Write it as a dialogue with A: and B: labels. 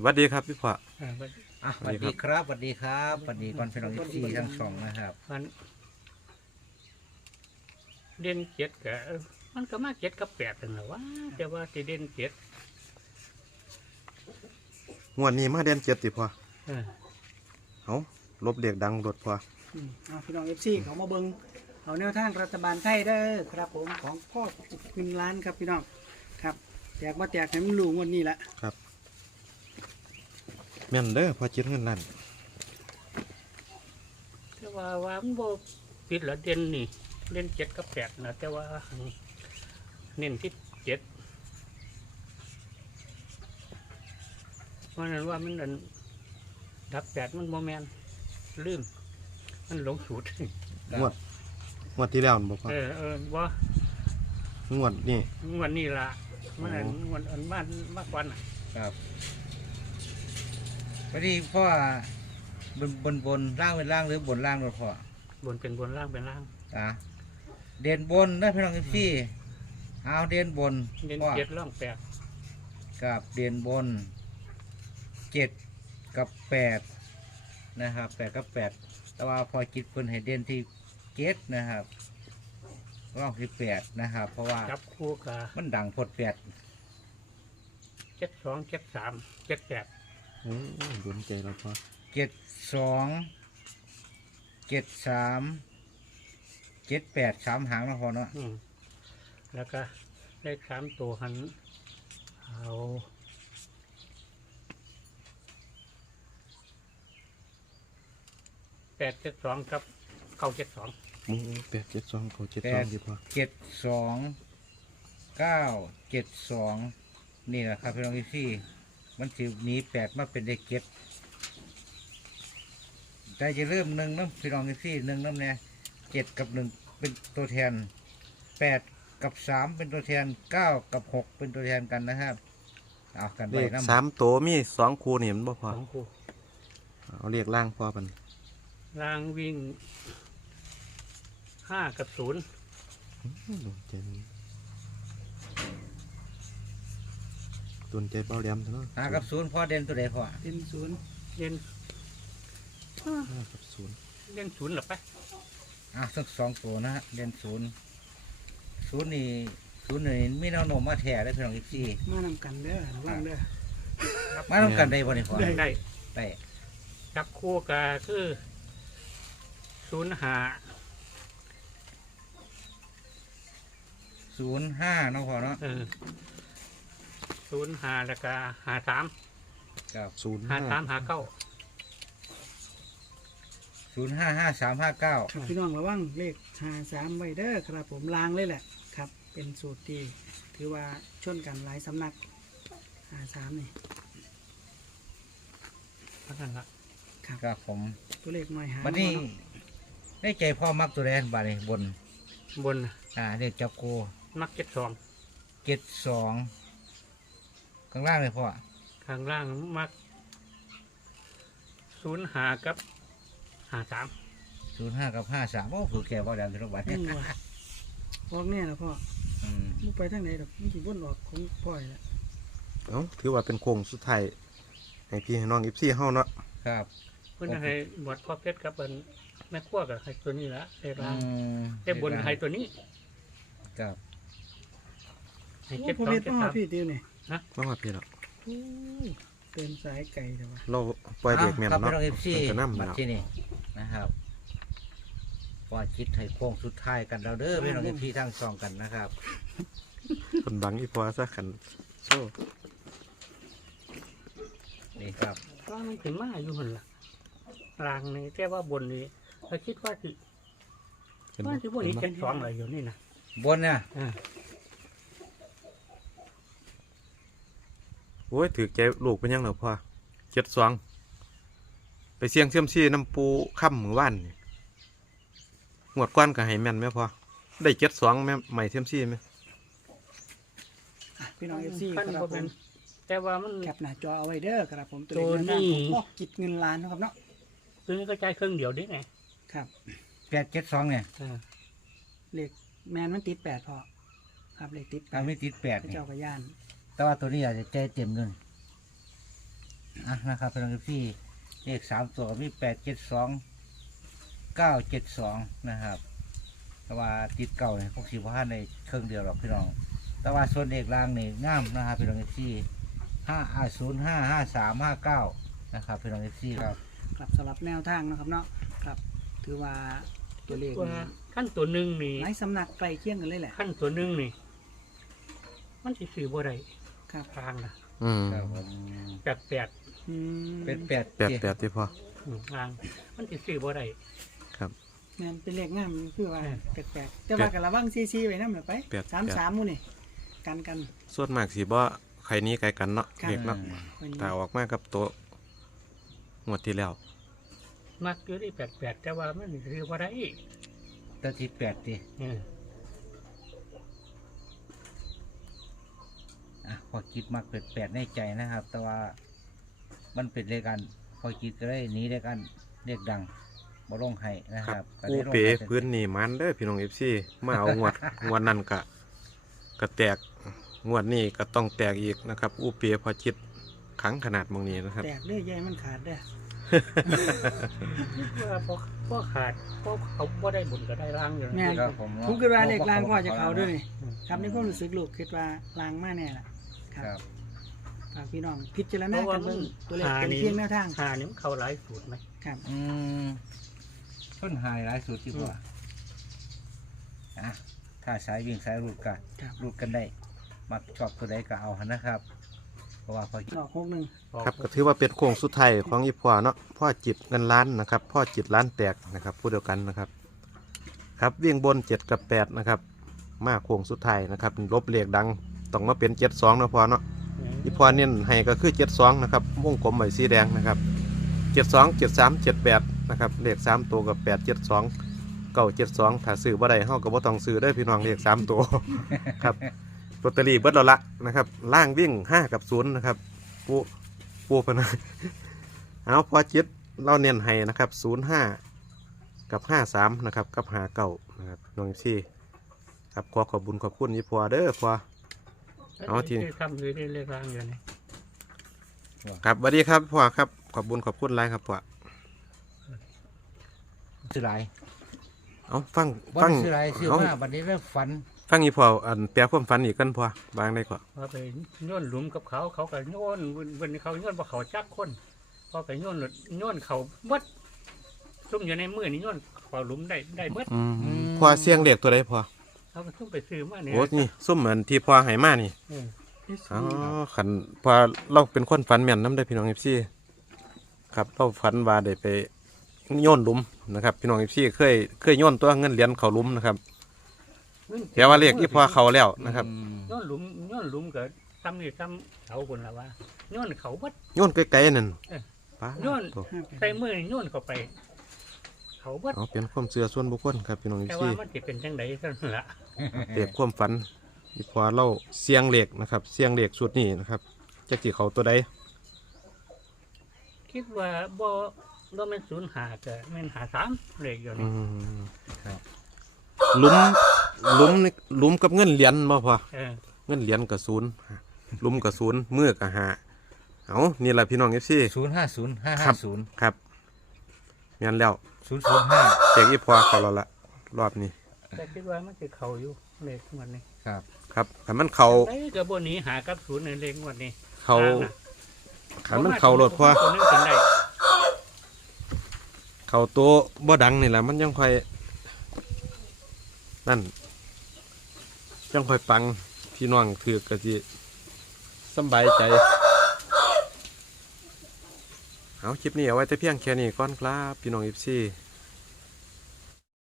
A: สวัสดีครับพี่พ่อ
B: สวัสดีครับสวัสดีครับสวัสดีก่อนพี่น้องที่ทั้งสองนะครับ
C: มันเด่นเจ็ดกับมันก็มาเจ็ดกับแปดนั่นแหละว่าแต่ว่าที่เด่นเจ็ด
A: งวดนี้มาเด่นเจ็ดติพ่อ
C: เออ
A: เอาลบเด็กดังรถพ่อ
D: พี่น้องFCเขามาเบิ่งเอาแนวทางรัฐบาลไทยเด้อครับผมของพ่อคุณล้านครับพี่น้องครับแตกมาแตกให้มันรู้งวดนี้ละ
A: ครับแม่นเด้อพ่อจิตเงินนั่น
C: แต่ว่ามันโบปิดละเด่นนี่เด่นเจ็ดกับแปดนะแต่ว่าเน้นที่เจ็ดเพราะนั้นว่ามันอันดับแปดมันโมแมนลืมมันหลงสูตร
A: งวดที่แล้วนั่นบ่พ่อ
C: ว่าง
A: วดนี่
C: วันนี้ละมันอันวันอันบ้านมากกว่าน่ะ
B: ครับพอดีพ่อบนล่างเป็นล่างหรือบนล่างหรือพ่อบ
C: นเป็นบนล่างเป็นล่าง
B: เด่นบนนะพี่น้องที่เอาเด่นบน
C: เด่น
B: พ่อ
C: เจ็ดล่องแปด
B: กับเด่นบน7 กับ 8นะครับ8 กับ 8แต่ว่าพอจิตเพิ่นให้เด่นที่7นะครับร่องที่8นะครับเพราะว่า
C: จับคู่กับ
B: มันดังพด8
C: 72 73 78
A: โอ้ยโดนใจเราพ่อ
B: 72 73 78 3 หางนะพอเนาะ
C: แล้วก็เลข3ตัวหันเอา872กับ972
A: โอ้872เขา72ดิพ่อ
B: 72 9 72นี่แหละครับพี่น้องที่มันถือหนี8มาเป็นเลข7แต่จะเริ่มหนึ่งน้ำพี่น้องที่หนึ่งน้ำเนี่ย7 กับ 1เป็นตัวแทน8 กับ 3เป็นตัวแทน9 กับ 6เป็นตัวแทนกันนะครับเอากันไป
A: เลข
B: น้ำ
A: 3ตัวมี2คู่นี่มันบ่พ่อ
C: สองคู่
A: เอาเลขล่างพ่อปัน
C: ล่างวิ่ง5 กับ 0
A: โดนใจมันโดนใจเบาแหลมซะเนาะ
B: 5 กับ 0พ่อเด่นตัวใดพ่อ
D: เป็นศูนย์
C: เล่น
A: 5 กับ 0
C: เล่น0หรอปะ
B: ทั้ง2ตัวนะฮะเด่น0นี่มีแนวโน้มมาแท้ได้พี่น้องที่
D: มานำกันเด้อระวังเด้อ
B: มาต้องกันได้บ่นี่พ่อ
C: ได้
B: ได้
C: จับคู่กับคือ05
B: 05เนาะพ่อเนาะ
C: 05แล้วก็53
B: ครับ
C: 53 59
B: 055359
D: ครับพี่น้องระวังเลข53ไว้เด้อครับผมลางเลยแหละครับเป็นสูตรที่ถือว่าชนกันหลายสำนัก53นี่
C: เท่านั้นละ
B: ครับผม
D: ตัวเลขหน่อยหา
B: บัดนี้ในใจพ่อมักตัวแดนบัดนี้บน
C: บน
B: เรียกจับโก
C: มัก72
B: 72ข้างล่างเลยพ่อ
C: ข้างล่างมัก05กับ53
B: 05กับ53โอ้ผูกแก่บ่ดังทุกวัน
D: ว่ะบอกแน่นะพ่อ
B: อืม
D: มุไปทางไหนดอกมันสิวนออกของพ่อยละ
A: เอ้าถือว่าเป็นโค้งสุดท้ายให้พี่ให้น้อง FC เฮาเนาะ
B: ครับ
C: เพื่อนให้บวชพ่อเพชรกับเป็นแม่ขั้วกับให้ตัวนี้ละเลข
B: อื
C: ล่าง
B: ม
C: ได้บนให้ตัวนี้
B: ครับ
C: ให้
D: โอ้
C: เจ็ด
D: พ่อ
C: สอง
D: เพชร
C: เจ็ด
D: พ่อ
C: สาม
D: พี่เดียวนี่
A: มาว่าพี่แล้ว
D: โอ้เดินสายไก่แต่ว่า
A: เราปล่อยเด็กแม่น
B: ครับ
A: เนาะ
B: พี่น้อง FC
A: มันจะนำ
B: บัด
A: เนาะ
B: ที่นี่นะครับว่าคิดให้โค้งสุดท้ายกันเราเด้อพี่น้อง FC ทั้งสองกันนะครับ
A: คนบังอีพอซะขันโซ่
B: นี่ครับ
C: ก็มันถึงมาอยู่หันละรางนี่แต่ว่าบนนี้เราคิดว่าสิ
A: เห็น
C: ว่า
A: บ่
C: สิบนนี้เจ็ดสองอะไรอยู่นี่นะ
B: บนเนี่ย
C: อ่า
A: โอ้ยถือใจลูกเป็นยังเหรอพ่อ72ไปเสี่ยงเสี่ยมซี่น้ำปูค่ำมื้อวานนี่งวดก้อนก็ให้แม่นแม่พ่อได้72แม่ใหม่เสี่ยมซี่แม่
D: พี่น้องFC
C: ขั้น
D: ครับ
C: บ่
D: ผ
C: เป็น
D: ม
C: แต่ว่ามัน
D: แคปหน้าจอเอาไว้เด้อครับผม
C: ตัวนี้
D: พ่อกิจเงินล้านนะครับเนาะ
C: ตัวนี้ก็ใจายเครื่องเดียวดิไง
D: ครับ
B: 872เนี่ย
C: อ่า
D: เลขแมนมันติด8พ่อครับเลขติด
B: ทางไม่ติด8
D: พระ
B: นี่
D: เจ้ากระย่าน
B: แต่ว่าตัวนี้อาจจะใจเต็มเงินนะครับเป็นที่เลข3ตัวมี872 972นะครับแต่ว่าติดเก่าเนี่ยพวกสิบห้าในเครื่องเดียวหรอกพี่น้องแต่ว่าส่วนเลขล่างนี่งามนะครับเป็นที่055359นะครับเป็นที่ครับ
D: ครับสำหรับแนวทางนะครับเนาะครับถือว่าตัวเลข
C: ว่า
D: นี่
C: ขั้นตัวหนึ่งนี่
D: หลายสำนักใกล้เคียงกันเลยแหละ
C: ขั้นตัวหนึ่งนี่ มันสิซื้อบ่ได้
D: ครับ
C: ทางนะ
A: อืม
B: ครับผม
C: แปด
D: อืม
B: เป็น8
A: แปดที่พอ
C: ทางมันสิซื้อบ่ได้
D: แม่นเป็นเลขงามคือว่า
C: แปด
D: แปลกๆแต่ว่ากับระวังซีไว้นำหน่อยไป
A: แปด
D: 33หมู่นี่กัน
A: ส่วนมากสิบ่ใครหนี้ไกลกันเนาะ
D: ครับ
A: เด็กเนาะ
D: วันนี้
A: แต่ออกมากับตัวงวดที่แล้ว
C: มักอยู่ที่แปดแต่ว่ามันซื้อบ่ได้
B: แต่ที่8ดิ
C: เออ
B: พอคิดมักเป็น8ในใจนะครับ แต่ว่ามันเป็นเลขกันพอคิดก็ได้หนีเลขกันเลขดังบ่ลงให้นะค
A: ครั
B: รั
A: บบ
B: ก็
A: กู
B: ได้ลง
A: เป๋
B: ให้เป็น
A: พื้นนี่มันเด้อพี่น้อง FC มาเอางวด งวดนั้นก็แตกงวดนี้ก็ต้องแตกอีกนะครับอูเป๋พอจิตขังขนาดมองนี้นะครับ
D: แตกเด้อใหญ่มันขาดเด้อ
C: ว่าพอขาดพอเขาบ่ได้บุญก็ได้ร่างอยู่
D: แม่น
B: ครับผม
D: ผมคิดว่าเลขล่างพ่อจะเข้าด้วยนี่ครับในความรู้สึกลูกคิดว่าล่างมาแน่ล่ะค
B: ค
D: รั
B: รั
D: บบ ฝากพี่น้องพิจารณากันเบิ่งตัวเลขเป็นเพียงแนวทาง
C: หานี่มันเข้าหลายสูตรไหม
D: ครับ
B: อืมต้นหายหลายสุดที่ว่าถ้าสายวิ่งสายรูดกัน
D: ครับ
B: รูดกันได้ มักชอบตัวใดก็เอาหั่นนะครับ เพราะว่าพอ
D: ดอก61
A: ครับก็ถือว่าเป็นโค้งสุดท้ายของอีพ่อเนาะพ่อจิตเงินล้านนะครับพ่อจิตล้านแตกนะครับผู้เดียวกันนะครับ ครับวิ่งบน7กับ8นะครับมาโค้งสุดท้ายนะครับลบเลขดังต้องมาเป็น72นะพ่อเนาะอีพ่อเน้นให้ก็คือ72นะครับวงกลมใบสีแดงนะครับ72 73 78นะครับเลข3ตัวกับ872 972ถ้าซื้อบ่ได้เฮาก็บ่ต้องซื้อเด้อพี่น้องเลข3ตัว ครับลอตเตอรี่เบิดแล้วละนะครับล่างวิ่ง5กับ0นะครับปูพะนะ เอาพอจิตเราเน้นให้นะครับ05กับ53นะครับกับ59นะครับน้องซี่ครับขอบคุญขอบคุณอีพ่อเด้อพ่อ เอาที
C: ทำอยู่ที่เลขร่างอยู่นี่
A: ครับสวัสดีครับพ่อครับขอบคุณหลายครับพ่อ
B: ซื้อหลาย
A: เอาฟัง
B: บ่
A: ฟัง
B: ได้ซื้อหลายซื้อ
A: เอา
B: มาบัดนี้เริ่มฝัน
A: ฟังอีพ่ออันแปลความฝันอีกกันพ่อบางได้ก่อน
C: พอไปโยนหลุมกับเขาเขาก็โยนวันนี้เขาโยนพอเขาจักคนพอไปโยนหลุดโยนเขาเบิดซุ่มอยู่ในมือนี่โยนเขาหลุมได้เบิด
A: พ่อเสียงเรียกตัวใดพ่อ
C: เขาก็ซุ่มไปซื้อมาเนี่ย
A: โอ้นี่ซุ่มเหมือนที่พ่อให้มานี่
C: เออ
A: อ๋อขันพอเราเป็นคนฝันแม่นน้ำได้พี่น้องเอฟซีครับเราฝันว่าได้ไปโยนหลุมนะครับพี่น้องเอฟซีเคยโยนตัวเงินเหรียญเขาหลุมนะครับเดี๋ยวว่าเรียกอีพอเขาแล้วนะครับ
C: โยนหลุมก็ซ้ำนี่ซ้ำเขาคนละว่าโยนเขาเบิด
A: โยนไกลๆนั่น
C: เออ
A: ป้า
C: โยน
A: โถ่
C: ใส่มือนี่โยนเข้าไป เขาเบิด
A: เอาเป็นความเชื่อส่วนบุคคลครับพี่น้องเอฟ
C: แต่
A: ซี
C: ว่ามันจะเป็นจังไดเท่านั้นละ
A: เรียกความฝันอีพอเราเสียงเหล็กนะครับเสียงเหล็กชุดนี้นะครับจะกี่เขาตัวใด
C: คิดว่าบ่แม่น0หาก็แม่น53เลขอยู่
A: อื
C: นี่
A: มหลุมกับเงินเหรียญมาพอ
C: เออ
A: เงินเหรียญกับศูนย์ลุมกับศูนย์มือกับหาเอานี่แหละพี่น้องเอฟซี
B: 050550
A: ครับแม่นแล้ว
B: 005
A: เจ๊กอีพอเขาแล้วละรอบนี้
C: แต่คิดว่ามันจะเข้าอยู่เลขงวดนี้
B: ครับ
A: ครับขันมันเขา
C: ได้ก็บ่หนีหากับ0ในเลขงวดนี้
A: เขาขันมันเขารถพอ
C: ตัวนึงเป็นได้
A: เขาตัวบ่ดังนี่แหละมันยังค่อยนั่นยังค่อยปังพี่น้องถือกะจิสำบายใจเอาคลิปนี้เอาไว้แต่เพียงแค่นี้ก่อนครับพี่น้องเอฟซี